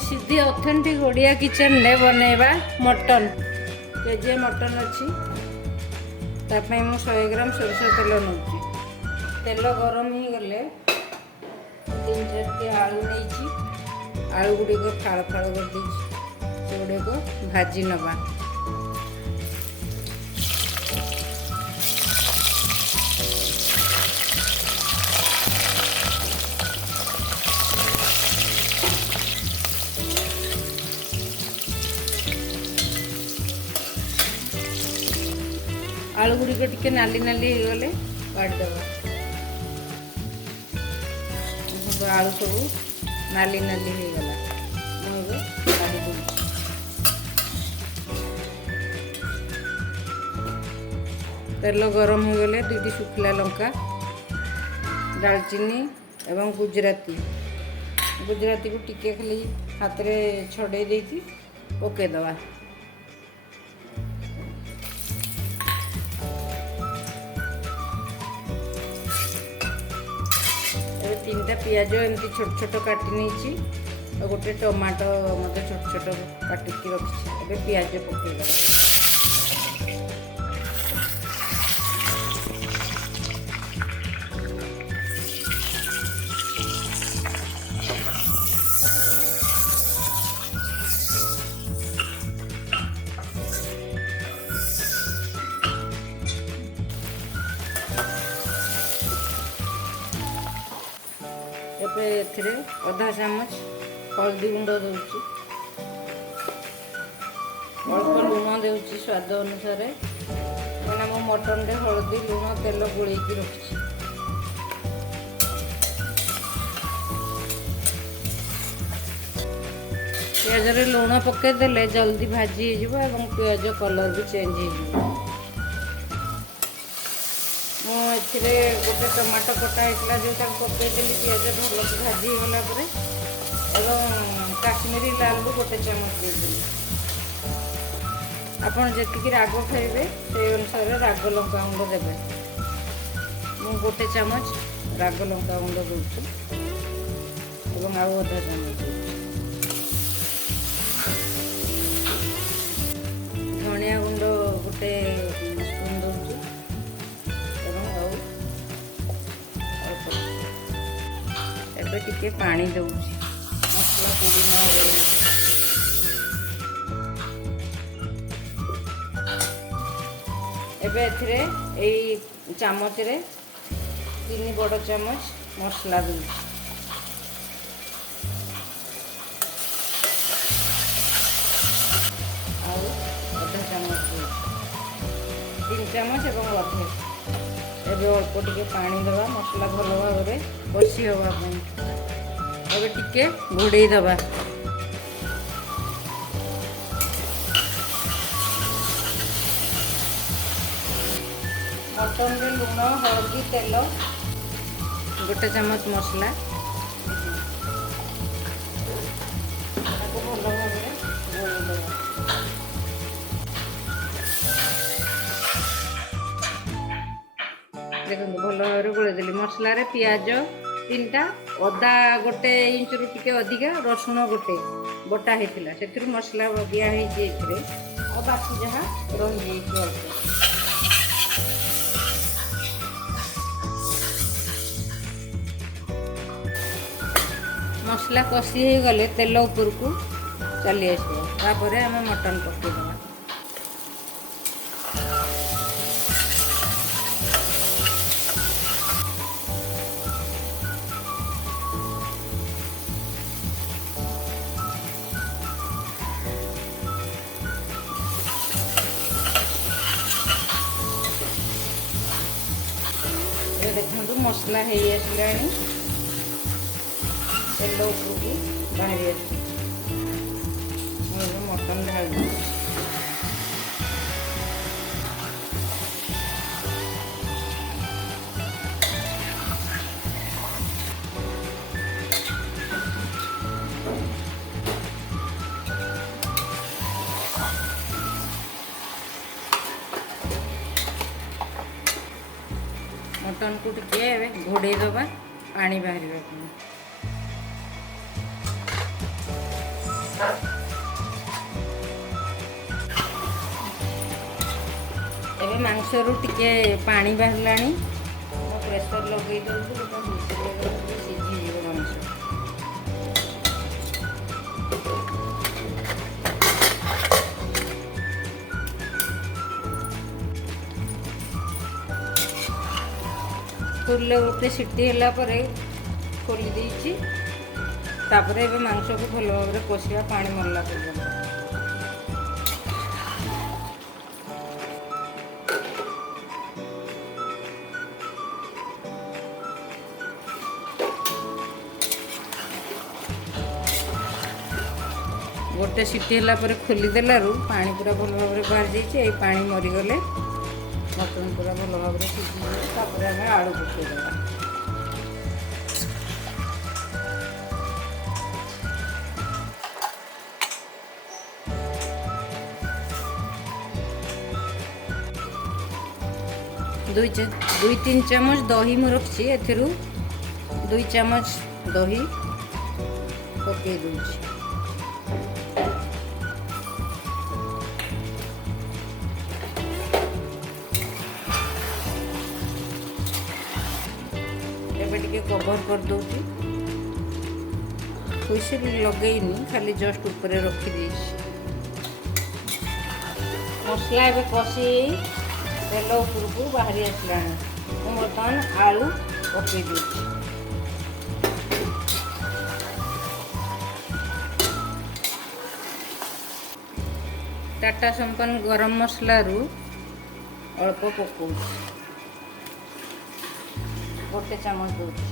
सीधी authentic Odia kitchen ने बनैबा mutton KJ mutton अच्छी तापाई मु 100 ग्राम सोरष तेल नौची तेल गरम ही गले 3-4टी आलू नहीं आलू गुड़ी फाड़ फाड़ कर से गुड़ी को भाजी नवा आलू गुड़ी को टिके नाली नाली गले काटदेवा आलू सब नाली नाली हो गला तेल गरम हो गले 2टी सुखिला लंका दालचीनी एवं गुजराती गुजराती को टिके खाली हाथ रे छड़े देकी पकेदवा तीनटा पियाज एमती छोट छोट काटी नहीं और गोटे टमाटो मत छोट छोट काटिक रखी पियाज पकईदेगा एथे आधा चामच हल्दी गुंड दूची अल्प लुण दूची स्वाद अनुसार क्या मो मटन रे हल्दी लुण तेल गोल रखी पियाज रे लुण पकईदे जल्दी भाजी हो पियाज कलर भी चेंज हो मुझे गोटे टमाटो कटा होता जो पकईदेली पियाज भल भाजी गला काश्मीरी लाल गोटे चामच देदेली आपड़ जी राग खाइबे से अनुसार राग लंका गुंड देवे मु गोटे चामच राग लंका गुंड दूसरी आउ अधा चामच धनिया गुंड गोटे स्पून दूसरी एबे टिके पानी दउची मसला पूरी न हो एबे एथिरे एई चामच रे 3 बड़ चामच मसला दउची आउ आधा चामच 3 चामच एवं अधे एबे अल्प टिके पानी दवा मसला भल भाव में बसी हाँपाई एबे टिके घोड़े दवा मटन रे लुण हल्दी तेल गोटे चामच मसला भल भाव में गोल दवा देखो भल भाव में गोलेदेली मसला रे पियाज 3टा अदा गोटे इंच रु टिके अधिका रसुण गोटे बटा होता से मसला दिखाई आ बाकी जहाँ रही अल्प मसला कषि हो गले तेल उपर को चली आसपर आम मटन पकईदे देखो मसला हो आसला तेल उपरको बाहरी आस मटन ढाल मटन को टिके घोड़े दबा पानी बाहर ଏବେ ମାଂସରୁ ଟିକେ ପାଣି ବାହାରିଲାଣି। ମୁଁ ପ୍ରେସର ଲଗେଇ ଦେଉଛି, ଗୋଟେ ହୁଇସିଲ୍ ସିଝିଯିବ ମାଂସ। ଫୁଲରେ ଗୋଟେ ସିଟି ହେଲା ପରେ ଖୋଲି ଦେଇଛି। ତାପରେ ଏବେ ମାଂସକୁ ଭଲ ଭାବରେ କଷିବା, ପାଣି ମରିଲା ପର୍ଯ୍ୟନ୍ତ। ଗୋଟେ ସିଟି ହେଲା ପରେ ଖୋଲିଦେଲାରୁ ପାଣି ପୁରା ଭଲ ଭାବରେ ବାହାରି ଯାଇଛି। ଏଇ ପାଣି ମରିଗଲେ ମଟନ୍ ପୁରା ଭଲ ଭାବରେ ସିଝିଯିବ। ତାପରେ ଆମେ ଆଳୁ ପକାଇଦେବା। ଦୁଇ ତିନି ଚାମଚ ଦହି ମୁଁ ରଖିଛି, ଏଥିରୁ 2 ଚାମଚ ଦହି ପକାଇ ଦେଉଛି। ଏବେ ଟିକେ କଭର କରିଦେଉଛି। ହୁଇସିଲ୍ ଲଗେଇନି, ଖାଲି ଜଷ୍ଟ ଉପରେ ରଖିଦେଇଛି। ମସଲା ଏବେ କଷି ତେଲ ଉପରକୁ ବାହାରି ଆସିଲାଣି। ମୁଁ ବର୍ତ୍ତମାନ ଆଳୁ ପକାଇ ଦେଉଛି। ଟାଟା ସମ୍ପନ୍ନ ଗରମ ମସଲାରୁ ଅଳ୍ପ ପକାଉଛି, 1 ଚାମଚ ଦେଉଛି।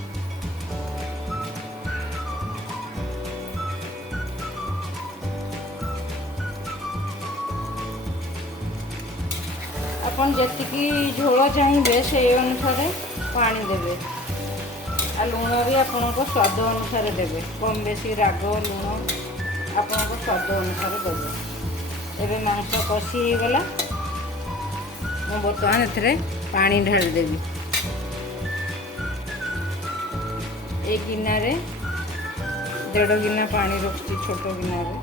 ଆପଣ ଯେତିକି ଝୋଳ ଚାହିଁବେ ସେଇ ଅନୁସାରେ ପାଣି ଦେବେ। ଆଉ ଲୁଣ ବି ଆପଣଙ୍କ ସ୍ୱାଦ ଅନୁସାରେ ଦେବେ। କମ୍ ବେଶୀ ରାଗ ଲୁଣ ଆପଣଙ୍କ ସ୍ୱାଦ ଅନୁସାରେ ଦେବେ। ଏବେ ମାଂସ କଷି ହେଇଗଲା। ମୁଁ ବର୍ତ୍ତମାନ ଏଥିରେ ପାଣି ଢାଳିଦେବି। ଏ ଗିନାରେ 1.5 ଗିନା ପାଣି ରଖୁଛି, ଛୋଟ ଗିନାରେ।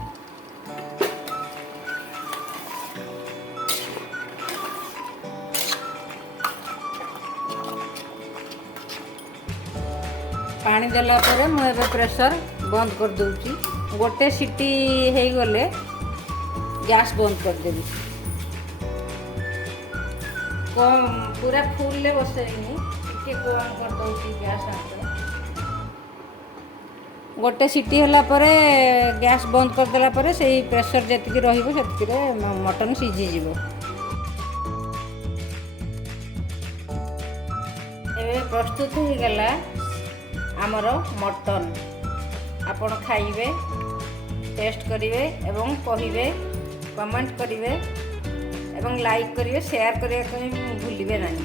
ପାଣି ଦେଲା ପରେ ମୁଁ ଏବେ ପ୍ରେସର ବନ୍ଦ କରିଦେଉଛି। ଗୋଟେ ସିଟି ହେଇଗଲେ ଗ୍ୟାସ୍ ବନ୍ଦ କରିଦେବି। କମ୍ ପୁରା ଫୁଲରେ ବସେଇନି, ଟିକେ କମ୍ କରିଦେଉଛି ଗ୍ୟାସ୍ ଆଞ୍ଚ। ଗୋଟେ ସିଟି ହେଲା ପରେ ଗ୍ୟାସ୍ ବନ୍ଦ କରିଦେଲା ପରେ ସେଇ ପ୍ରେସର ଯେତିକି ରହିବ ସେତିକିରେ ମଟନ୍ ସିଝିଯିବ। ଏବେ ପ୍ରସ୍ତୁତ ହେଇଗଲା ଆମର ମଟନ୍। ଆପଣ ଖାଇବେ, ଟେଷ୍ଟ କରିବେ ଏବଂ କହିବେ, କମେଣ୍ଟ କରିବେ ଏବଂ ଲାଇକ୍ କରିବେ, ସେୟାର କରିବା ପାଇଁ ଭୁଲିବେ ନାହିଁ।